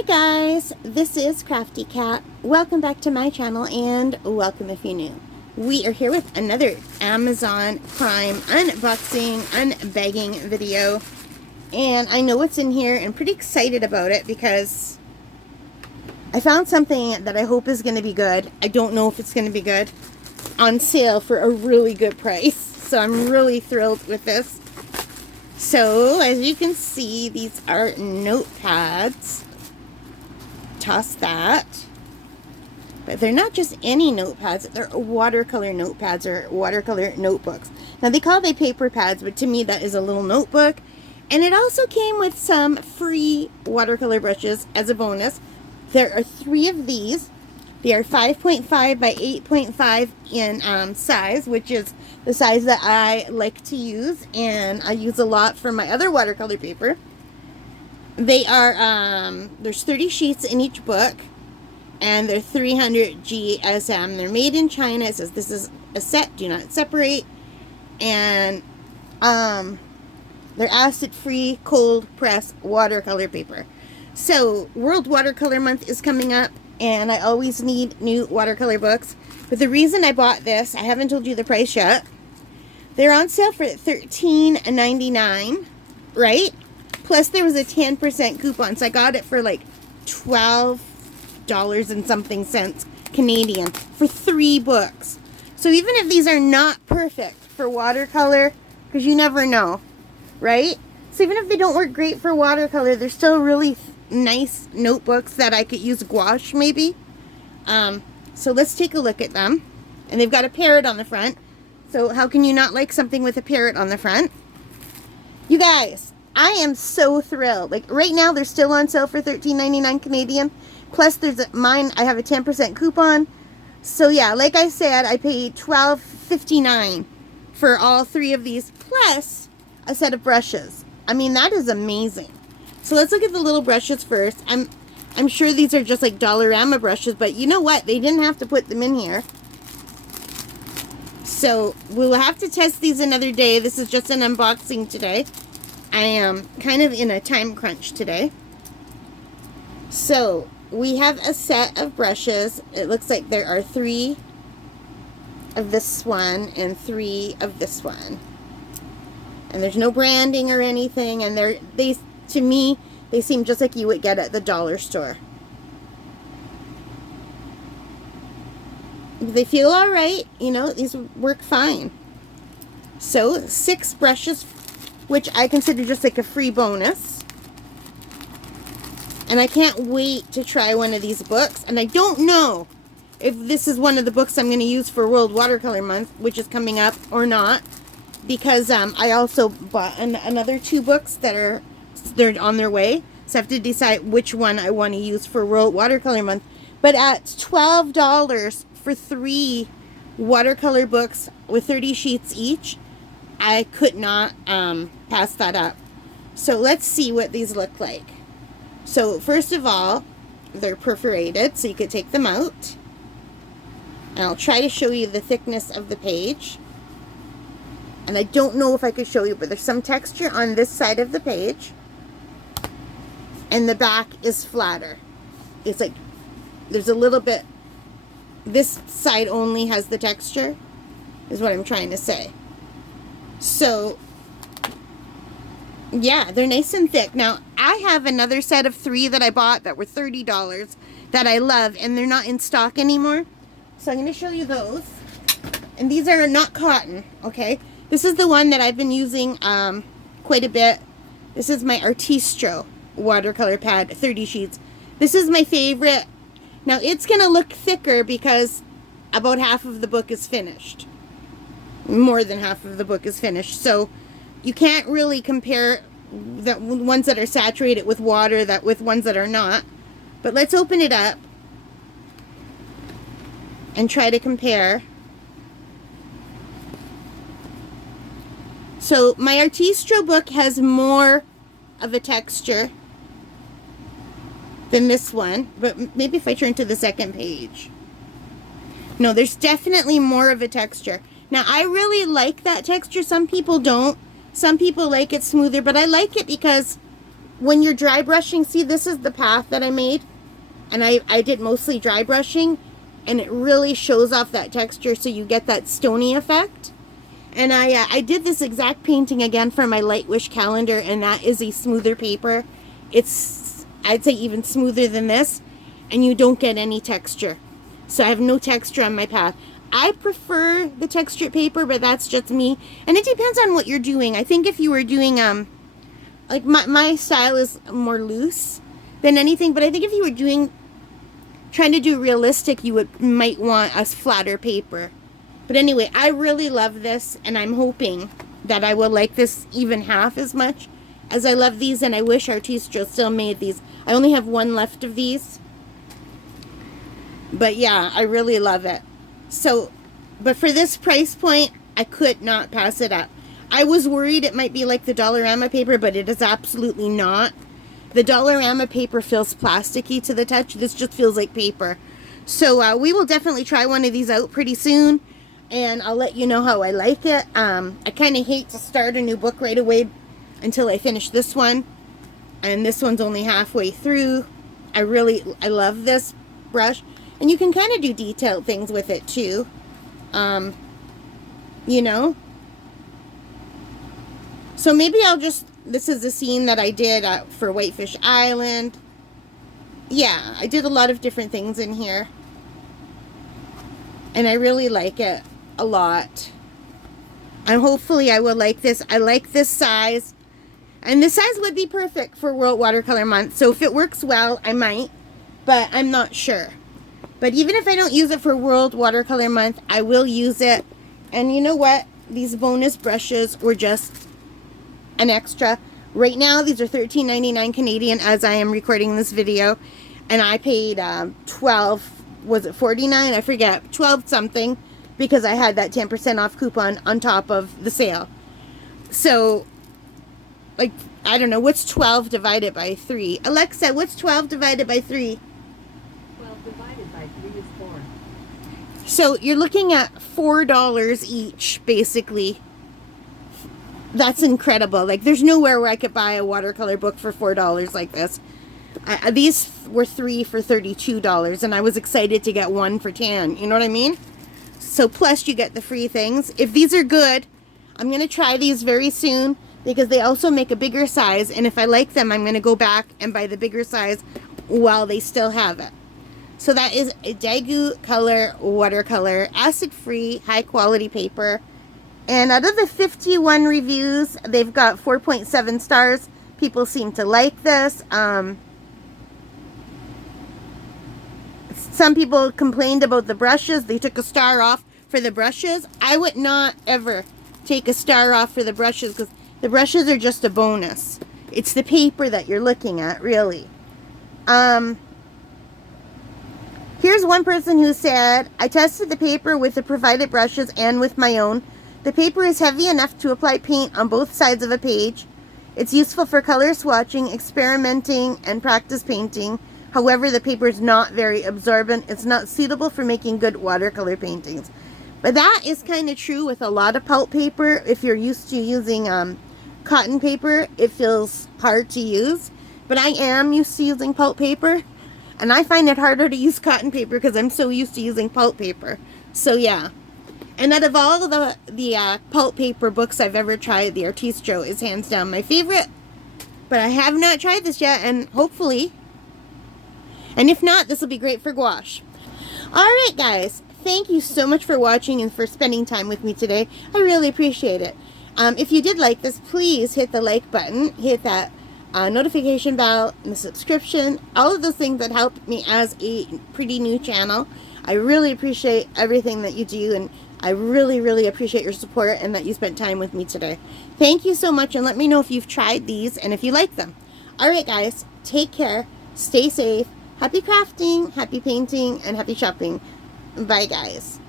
Hi guys, this is Crafty Cat. Welcome back to my channel and welcome if you're new. We are here with another Amazon Prime unboxing, unbagging video. And I know what's in here and I'm pretty excited about it because I found something that I hope is going to be good. I don't know if it's going to be good. On sale for a really good price. So I'm really thrilled with this. So as you can see, these are notepads. Toss that. But they're not just any notepads, they're watercolor notepads or watercolor notebooks. Now they call them paper pads, but to me that is a little notebook. And it also came with some free watercolor brushes as a bonus. There are 3 of these. They are 5.5 by 8.5 in size, which is the size that I like to use, and I use a lot for my other watercolor paper. They are, there's 30 sheets in each book, and they're 300 GSM. They're made in China. It says this is a set, do not separate, and they're acid-free, cold press watercolor paper. So, World Watercolor Month is coming up, and I always need new watercolor books. But the reason I bought this, I haven't told you the price yet. They're on sale for $13.99, right? Plus there was a 10% coupon, so I got it for like $12 and something cents Canadian for 3 books. So even if these are not perfect for watercolor, because you never know, right? So even if they don't work great for watercolor, they're still really nice notebooks that I could use gouache maybe. So let's take a look at them. And they've got a parrot on the front. So how can you not like something with a parrot on the front? You guys, I am so thrilled. Like right now they're still on sale for $13.99 Canadian. Plus there's mine, I have a 10% coupon. So yeah, like I said, I paid $12.59 for all 3 of these plus a set of brushes. I mean, that is amazing. So let's look at the little brushes first. I'm sure these are just like Dollarama brushes, but you know what? They didn't have to put them in here. So we'll have to test these another day. This is just an unboxing today. I am kind of in a time crunch today. So we have a set of brushes. It looks like there are 3 of this one and 3 of this one. And there's no branding or anything, and they to me, they seem just like you would get at the dollar store. They feel alright, you know, these work fine. So, 6 brushes, which I consider just like a free bonus. And I can't wait to try one of these books. And I don't know if this is one of the books I'm going to use for World Watercolor Month, which is coming up, or not. Because I also bought another 2 books that they're on their way. So I have to decide which one I want to use for World Watercolor Month. But at $12 for 3 watercolor books with 30 sheets each, I could not pass that up. So let's see what these look like. So first of all, they're perforated, so you could take them out. And I'll try to show you the thickness of the page. And I don't know if I could show you, but there's some texture on this side of the page. And the back is flatter. It's like, there's a little bit, this side only has the texture, is what I'm trying to say. So, yeah, they're nice and thick. Now, I have another set of 3 that I bought that were $30 that I love, and they're not in stock anymore. So I'm going to show you those. And these are not cotton, okay? This is the one that I've been using quite a bit. This is my Artistro watercolor pad, 30 sheets. This is my favorite. Now it's going to look thicker because about half of the book is finished. More than half of the book is finished. So you can't really compare the ones that are saturated with water with ones that are not. But let's open it up and try to compare. So my Artistro book has more of a texture than this one, but maybe if I turn to the second page. No, there's definitely more of a texture. Now I really like that texture. Some people don't. Some people like it smoother, but I like it because when you're dry brushing, see, this is the path that I made, and I did mostly dry brushing, and it really shows off that texture, so you get that stony effect. And I did this exact painting again for my Light Wish calendar, and that is a smoother paper. It's, I'd say, even smoother than this, and you don't get any texture. So I have no texture on my path. I prefer the textured paper, but that's just me. And it depends on what you're doing. I think if you were doing, like my style is more loose than anything, but I think if you were trying to do realistic, you might want a flatter paper. But anyway, I really love this, and I'm hoping that I will like this even half as much as I love these, and I wish Artistro still made these. I only have one left of these. But yeah, I really love it. So, but for this price point, I could not pass it up. I was worried it might be like the Dollarama paper, but it is absolutely not. The Dollarama paper feels plasticky to the touch. This just feels like paper. So we will definitely try one of these out pretty soon, and I'll let you know how I like it. I kind of hate to start a new book right away until I finish this one, and this one's only halfway through. I love this brush, and you can kind of do detailed things with it too, you know. So maybe I'll just, this is a scene that I did for Whitefish Island. Yeah, I did a lot of different things in here, and I really like it a lot. And hopefully I will like this. I like this size, and this size would be perfect for World Watercolor Month. So if it works well, I might, but I'm not sure. But even if I don't use it for World Watercolor Month, I will use it. And you know what? These bonus brushes were just an extra. Right now, these are $13.99 Canadian as I am recording this video. And I paid 12, was it 49? I forget, 12 something, because I had that 10% off coupon on top of the sale. So, like, I don't know, what's 12 divided by 3? Alexa, what's 12 divided by 3? 12 divided by 3 is 4. So you're looking at $4 each, basically. That's incredible. Like, there's nowhere where I could buy a watercolor book for $4 like this. These were 3 for $32, and I was excited to get 1 for 10. You know what I mean? So plus you get the free things. If these are good, I'm going to try these very soon, because they also make a bigger size, and if I like them, I'm going to go back and buy the bigger size while they still have it. So that is a DagouColor Watercolor, acid-free, high-quality paper. And out of the 51 reviews, they've got 4.7 stars. People seem to like this. Some people complained about the brushes. They took a star off for the brushes. I would not ever take a star off for the brushes, because the brushes are just a bonus. It's the paper that you're looking at, really. Here's one person who said, I tested the paper with the provided brushes and with my own. The paper is heavy enough to apply paint on both sides of a page. It's useful for color swatching, experimenting, and practice painting. However, the paper is not very absorbent. It's not suitable for making good watercolor paintings. But that is kind of true with a lot of pulp paper. If you're used to using cotton paper, it feels hard to use. But I am used to using pulp paper, and I find it harder to use cotton paper because I'm so used to using pulp paper. So yeah. And out of all the pulp paper books I've ever tried, the Artistro is hands down my favorite. But I have not tried this yet, and hopefully. And if not, this will be great for gouache. Alright guys, thank you so much for watching and for spending time with me today. I really appreciate it. If you did like this, please hit the like button, hit that notification bell, and the subscription. All of those things that help me as a pretty new channel. I really appreciate everything that you do, and I really, really appreciate your support and that you spent time with me today. Thank you so much, and let me know if you've tried these and if you like them. Alright guys, take care, stay safe, happy crafting, happy painting, and happy shopping. Bye guys.